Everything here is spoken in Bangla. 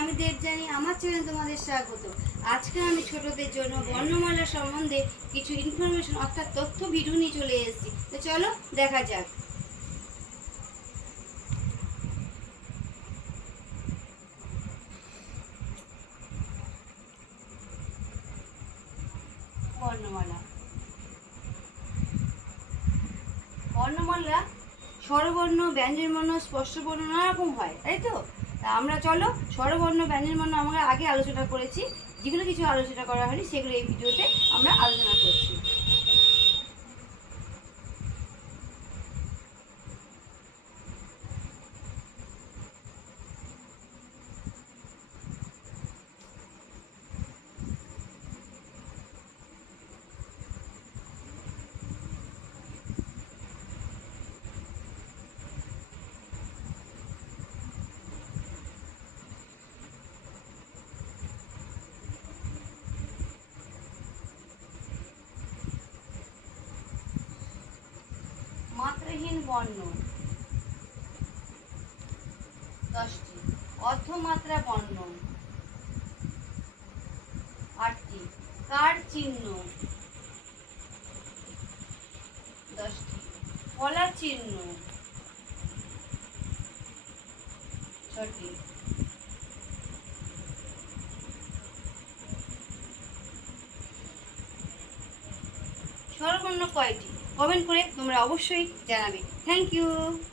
আমি দেবযানী, আমার চ্যানেলে তোমাদের স্বাগত। আজকে আমি ছোটদের জন্য বর্ণমালা সম্বন্ধে কিছু ইনফরমেশন অর্থাৎ তথ্য ভিডিও নিয়ে চলে এসেছি। তো চলো দেখা যাক। বর্ণমালা বর্ণমালা স্বরবর্ণ, ব্যঞ্জনবর্ণ, স্পর্শবর্ণ নানা রকম হয়, তাই তো? তা আমরা চলো স্বরবর্ণ, ব্যঞ্জনবর্ণ আমরা আগে আলোচনা করেছি, যেগুলো কিছু আলোচনা করা হয়নি সেগুলো এই ভিডিওতে আমরা আলোচনা করছি। মাত্রাহীন বর্ণ 10টি, অর্ধমাত্রা বর্ণ 8টি, কার চিহ্ন 10টি, ফলা চিহ্ন 6টি। স্বরবর্ণ কয়টি? কমেন্ট করে তোমরা অবশ্যই জানাবে। Thank you.